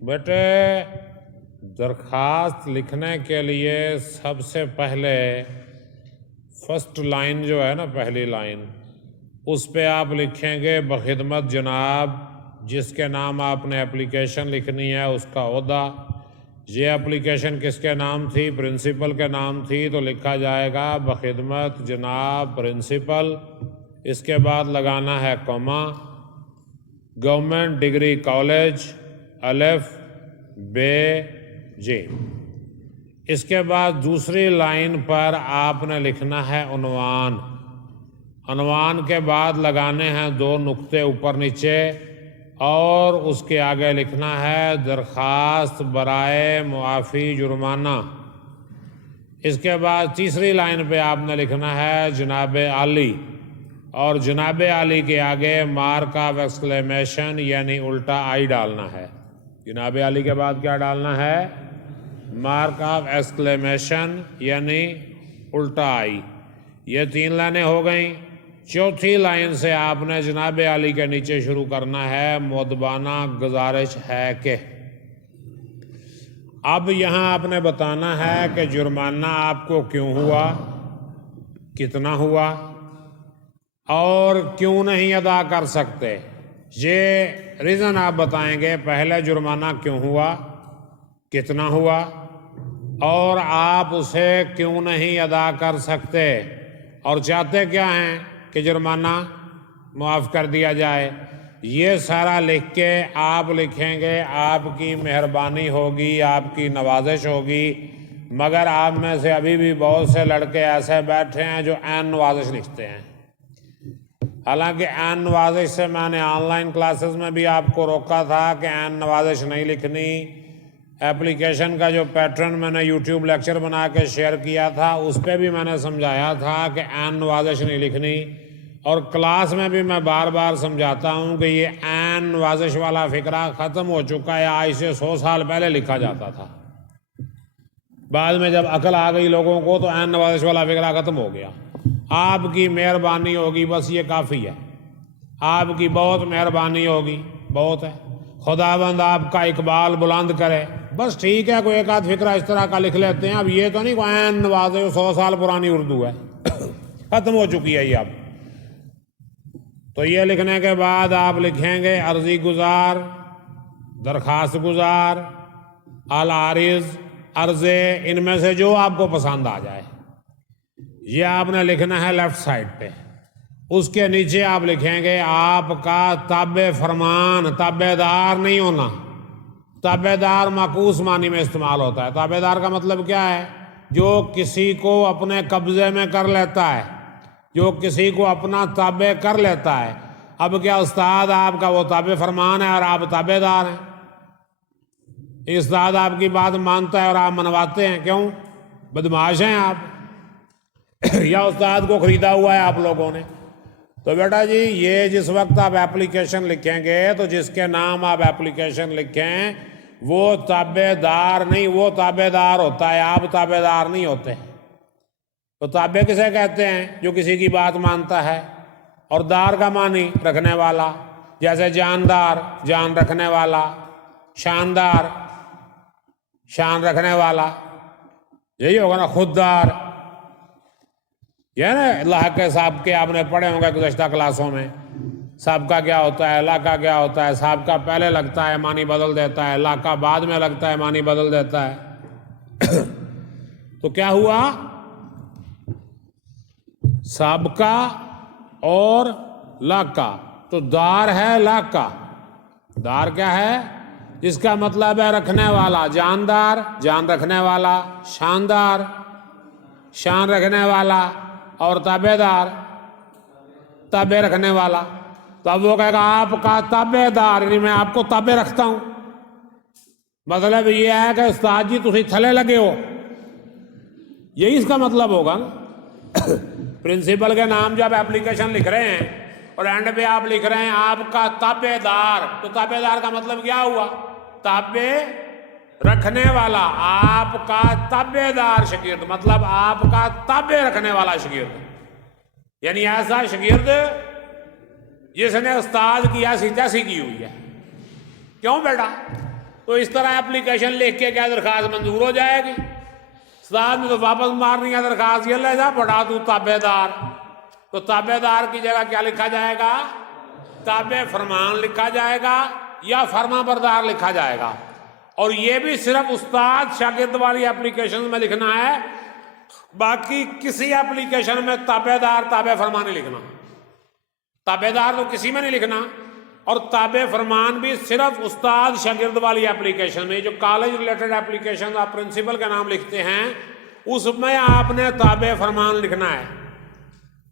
بیٹے درخواست لکھنے کے لیے سب سے پہلے فرسٹ لائن جو ہے نا، پہلی لائن، اس پہ آپ لکھیں گے بخدمت جناب، جس کے نام آپ نے اپلیکیشن لکھنی ہے اس کا عہدہ۔ یہ اپلیکیشن کس کے نام تھی؟ پرنسپل کے نام تھی، تو لکھا جائے گا بخدمت جناب پرنسپل۔ اس کے بعد لگانا ہے کوما، گورنمنٹ ڈگری کالج الف بے جی۔ اس کے بعد دوسری لائن پر آپ نے لکھنا ہے عنوان۔ عنوان کے بعد لگانے ہیں 2 نقطے اوپر نیچے، اور اس کے آگے لکھنا ہے درخواست برائے معافی جرمانہ۔ اس کے بعد تیسری لائن پہ آپ نے لکھنا ہے جناب عالی، اور جناب عالی کے آگے مارک آف ایکسکلیمیشن یعنی الٹا آئی ڈالنا ہے۔ جناب عالی کے بعد کیا ڈالنا ہے؟ مارک آف ایکسکلیمیشن یعنی الٹا آئی۔ یہ 3 لائنیں ہو گئیں۔ چوتھی لائن سے آپ نے جناب عالی کے نیچے شروع کرنا ہے مؤدبانہ گزارش ہے کہ۔ اب یہاں آپ نے بتانا ہے کہ جرمانہ آپ کو کیوں ہوا، کتنا ہوا، اور کیوں نہیں ادا کر سکتے۔ یہ ریزن آپ بتائیں گے، پہلے جرمانہ کیوں ہوا، کتنا ہوا، اور آپ اسے کیوں نہیں ادا کر سکتے، اور چاہتے کیا ہیں کہ جرمانہ معاف کر دیا جائے۔ یہ سارا لکھ کے آپ لکھیں گے آپ کی مہربانی ہوگی، آپ کی نوازش ہوگی، مگر آپ میں سے ابھی بھی بہت سے لڑکے ایسے بیٹھے ہیں جو عین نوازش لکھتے ہیں۔ حالانکہ عین نوازش سے میں نے آن لائن کلاسز میں بھی آپ کو روکا تھا کہ عین نوازش نہیں لکھنی۔ ایپلیکیشن کا جو پیٹرن میں نے یوٹیوب لیکچر بنا کے شیئر کیا تھا، اس پہ بھی میں نے سمجھایا تھا کہ عین نوازش نہیں لکھنی، اور کلاس میں بھی میں بار بار سمجھاتا ہوں کہ یہ عین نوازش والا فقرہ ختم ہو چکا ہے، آج سے 100 سال پہلے لکھا جاتا تھا۔ بعد میں جب عقل آ گئی لوگوں کو تو عین نوازش والا فقرہ ختم ہو گیا۔ آپ کی مہربانی ہوگی، بس یہ کافی ہے، آپ کی بہت مہربانی ہوگی، بہت ہے۔ خداوند آپ کا اقبال بلند کرے، بس ٹھیک ہے، کوئی ایک آدھ فقرہ اس طرح کا لکھ لیتے ہیں۔ اب یہ تو نہیں کوئی عین نوازش 100 سال پرانی اردو ہے، ختم ہو چکی ہے یہ اب۔ تو یہ لکھنے کے بعد آپ لکھیں گے عرضی گزار، درخواست گزار، العارض، عرضے، ان میں سے جو آپ کو پسند آ جائے، یہ آپ نے لکھنا ہے لیفٹ سائڈ پہ۔ اس کے نیچے آپ لکھیں گے آپ کا تابع فرمان، تابع دار نہیں ہونا۔ تابع دار معکوس معنی میں استعمال ہوتا ہے۔ تابع دار کا مطلب کیا ہے؟ جو کسی کو اپنے قبضے میں کر لیتا ہے، جو کسی کو اپنا تابع کر لیتا ہے۔ اب کیا استاد آپ کا وہ تابع فرمان ہے اور آپ تابع دار ہیں؟ استاد آپ کی بات مانتا ہے اور آپ منواتے ہیں، کیوں؟ بدمعاش ہیں آپ، یا استاد کو خریدا ہوا ہے آپ لوگوں نے؟ تو بیٹا جی، یہ جس وقت آپ اپلیکیشن لکھیں گے تو جس کے نام آپ اپلیکیشن لکھیں وہ تابع دار نہیں، وہ تابع دار ہوتا ہے، آپ تابع دار نہیں ہوتے۔ تو تابع کسے کہتے ہیں؟ جو کسی کی بات مانتا ہے۔ اور دار کا معنی رکھنے والا، جیسے جاندار، جان رکھنے والا، شاندار، شان رکھنے والا، یہی ہوگا نا، خوددار۔ یہ نا اللہ کے سابقے آپ نے پڑھے ہوں گے گزشتہ کلاسوں میں۔ سابقہ کیا ہوتا ہے، علاقہ کیا ہوتا ہے؟ سابقہ پہلے لگتا ہے معنی بدل دیتا ہے، علاقہ بعد میں لگتا ہے معنی بدل دیتا ہے۔ تو کیا ہوا؟ سابقہ اور لاقہ، تو دار ہے لاقہ۔ دار کیا ہے؟ جس کا مطلب ہے رکھنے والا، جاندار، جان رکھنے والا، شاندار، شان رکھنے والا، اور تابع دار، تابع رکھنے والا۔ تو اب وہ کہے گا آپ کا تابع دار، یعنی میں آپ کو تابع رکھتا ہوں۔ مطلب یہ ہے کہ استاد جی تسی تھلے لگے ہو، یہی اس کا مطلب ہوگا نا۔ پرنسپل کے نام جب اپلیکیشن لکھ رہے ہیں اور اینڈ پہ آپ لکھ رہے ہیں آپ کا تابع دار، تو تابع دار کا مطلب کیا ہوا؟ تابع رکھنے والا، آپ کا تابع دار شاگرد، مطلب آپ کا تابع رکھنے والا شاگرد، یعنی ایسا شاگرد جس نے استاد کی ایسی تیسی کی ہوئی ہے۔ کیوں بیٹا؟ تو اس طرح اپلیکیشن لکھ کے کیا درخواست منظور ہو جائے گی؟ ساتھ میں تو واپس مارنی ہے درخواست، یہ لے جا پڑھا تو تابع دار، تو تابع دار کی جگہ کیا لکھا جائے گا؟ تابع فرمان لکھا جائے گا یا فرما بردار لکھا جائے گا. اور یہ بھی صرف استاد شاگرد والی اپلیکیشن میں لکھنا ہے، باقی کسی اپلیکیشن میں تابع دار تابع فرمان نہیں لکھنا. تابع دار تو کسی میں نہیں لکھنا، اور تابع فرمان بھی صرف استاد شاگرد والی اپلیکیشن میں. جو کالج ریلیٹڈ اپلیکیشن آپ پرنسپل کا نام لکھتے ہیں اس میں آپ نے تابع فرمان لکھنا ہے.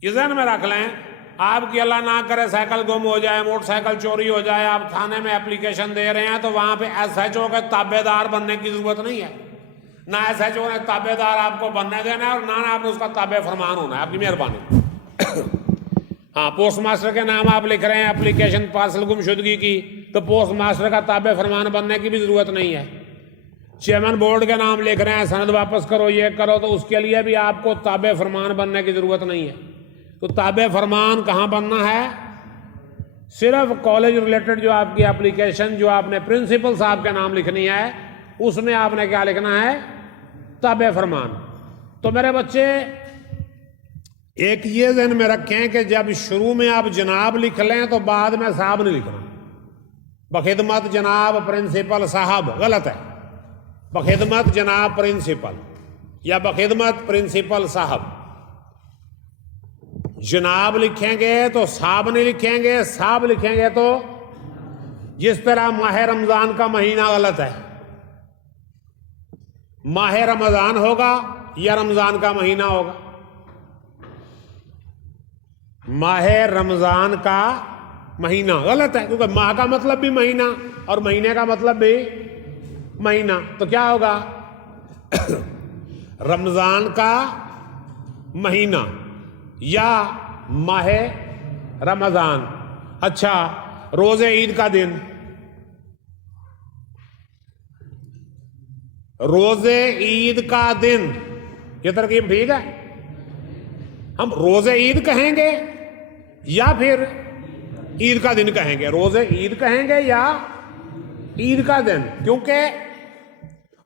یہ ذہن میں رکھ لیں، آپ کی اللہ نہ کرے سائیکل گم ہو جائے، موٹر سائیکل چوری ہو جائے، آپ تھانے میں اپلیکیشن دے رہے ہیں تو وہاں پہ ایس ایچ او کے تابع دار بننے کی ضرورت نہیں ہے. نہ ایس ایچ او نے تابع دار آپ کو بننے دینا ہے اور نہ آپ نے اس کا تابع فرمان ہونا ہے. آپ کی مہربانی. ہاں، پوسٹ ماسٹر کے نام آپ لکھ رہے ہیں اپلیکیشن پارسل گمشدگی کی، تو پوسٹ ماسٹر کا تابع فرمان بننے کی بھی ضرورت نہیں ہے. چیئرمین بورڈ کے نام لکھ رہے ہیں سند واپس کرو، یہ کرو، تو اس کے لیے بھی آپ کو تابع فرمان بننے کی ضرورت نہیں ہے. تو تابع فرمان کہاں بننا ہے؟ صرف کالج ریلیٹڈ جو آپ کی اپلیکیشن جو آپ نے پرنسپل صاحب کے نام لکھنی ہے اس میں آپ نے کیا لکھنا ہے؟ تابع فرمان. تو میرے بچے ایک یہ ذہن میں رکھیں کہ جب شروع میں آپ جناب لکھ لیں تو بعد میں صاحب نہیں لکھنا. بخدمت جناب پرنسپل صاحب غلط ہے. بخدمت جناب پرنسپل یا بخدمت پرنسپل صاحب. جناب لکھیں گے تو صاحب نہیں لکھیں گے، صاحب لکھیں گے تو جس طرح ماہ رمضان کا مہینہ غلط ہے. ماہ رمضان ہوگا یا رمضان کا مہینہ ہوگا؟ ماہ رمضان کا مہینہ غلط ہے، کیونکہ ماہ کا مطلب بھی مہینہ اور مہینے کا مطلب بھی مہینہ. تو کیا ہوگا؟ رمضان کا مہینہ یا ماہ رمضان. اچھا، روز عید کا دن، روز عید کا دن، یہ ترکیب ٹھیک ہے؟ ہم روز عید کہیں گے یا پھر عید کا دن کہیں گے؟ روز عید کہیں گے یا عید کا دن؟ کیونکہ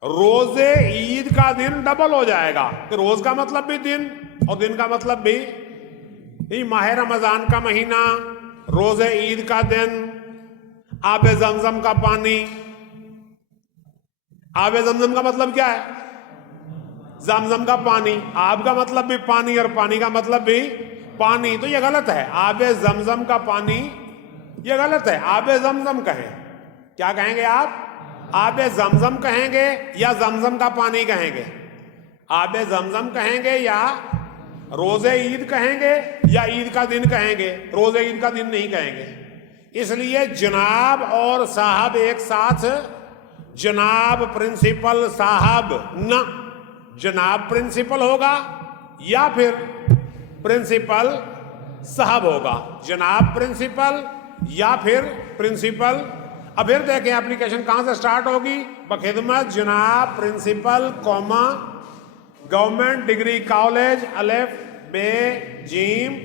روز عید کا دن ڈبل ہو جائے گا کہ روز کا مطلب بھی دن اور دن کا مطلب بھی. ماہ رمضان کا مہینہ، روز عید کا دن، آب زمزم کا پانی. آب زمزم کا مطلب کیا ہے؟ زمزم کا پانی. آب کا مطلب بھی پانی اور پانی کا مطلب بھی پانی. تو یہ غلط ہے. آب زمزم کا پانی یہ غلط ہے. آب زمزم کہیں. کیا کہیں گے آپ؟ آب زمزم کہیں گے یا زمزم کا پانی کہیں گے؟ آب زمزم کہیں گے یا روز عید کہیں گے یا عید کا دن کہیں گے؟ روز عید کا دن نہیں کہیں گے. اس لیے جناب اور صاحب ایک ساتھ، جناب پرنسپل صاحب نہ، جناب پرنسپل ہوگا یا پھر پرنسپل صاحب ہوگا. جناب پرنسپل یا پھر پرنسپل. اب پھر دیکھیں اپلیکیشن کہاں سے سٹارٹ ہوگی؟ بخدمت جناب پرنسپل کوما گورنمنٹ ڈگری کالج الف بے جیم.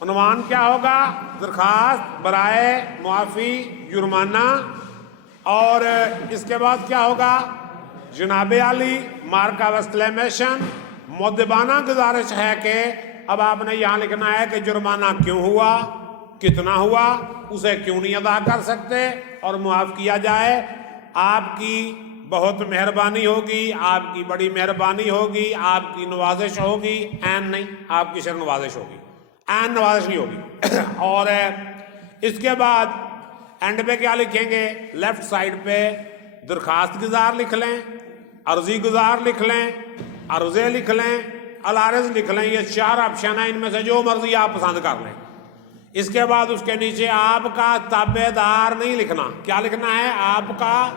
عنوان کیا ہوگا؟ درخواست برائے معافی جرمانہ. اور اس کے بعد کیا ہوگا؟ جناب عالی مارک آف ایکسکلیمیشن. مؤدبانہ گزارش ہے کہ اب آپ نے یہاں لکھنا ہے کہ جرمانہ کیوں ہوا، کتنا ہوا، اسے کیوں نہیں ادا کر سکتے اور معاف کیا جائے. آپ کی بہت مہربانی ہوگی، آپ کی بڑی مہربانی ہوگی، آپ کی نوازش ہوگی. عین نہیں، آپ کی صرف نوازش ہوگی، عین نوازش نہیں ہوگی. اور اس کے بعد اینڈ پہ کیا لکھیں گے؟ لیفٹ سائڈ پہ درخواست گزار لکھ لیں، عرضی گزار لکھ لیں، عرضے لکھ لیں، العارض لکھ لیں. یہ 4 آپشن ہیں، ان میں سے جو مرضی آپ پسند کر لیں. اس کے بعد اس کے نیچے آپ کا تابع دار نہیں لکھنا. کیا لکھنا ہے؟ آپ کا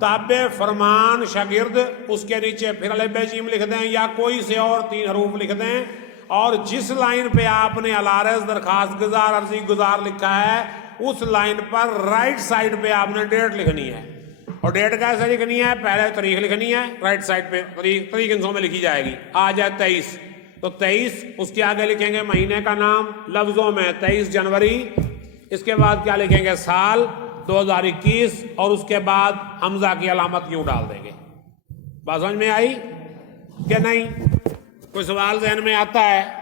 تابع فرمان شاگرد. اس کے نیچے پھر الف بے جیم لکھ دیں یا کوئی سے اور 3 حروف لکھ دیں. اور جس لائن پہ آپ نے العارض درخواست گزار عرضی گزار لکھا ہے اس لائن پر رائٹ سائڈ پہ آپ نے ڈیٹ لکھنی ہے. اور ڈیٹ کیسے لکھنی ہے؟ پہلے تاریخ لکھنی ہے، رائٹ سائڈ پہ تاریخ انسوں میں لکھی جائے گی. آج ہے 23 تو 23، اس کے آگے لکھیں گے مہینے کا نام لفظوں میں 23 جنوری. اس کے بعد کیا لکھیں گے؟ سال. 2021 اور اس کے بعد حمزہ کی علامت کیوں ڈال دیں گے؟ بات سمجھ میں آئی کہ نہیں؟ کوئی سوال ذہن میں آتا ہے؟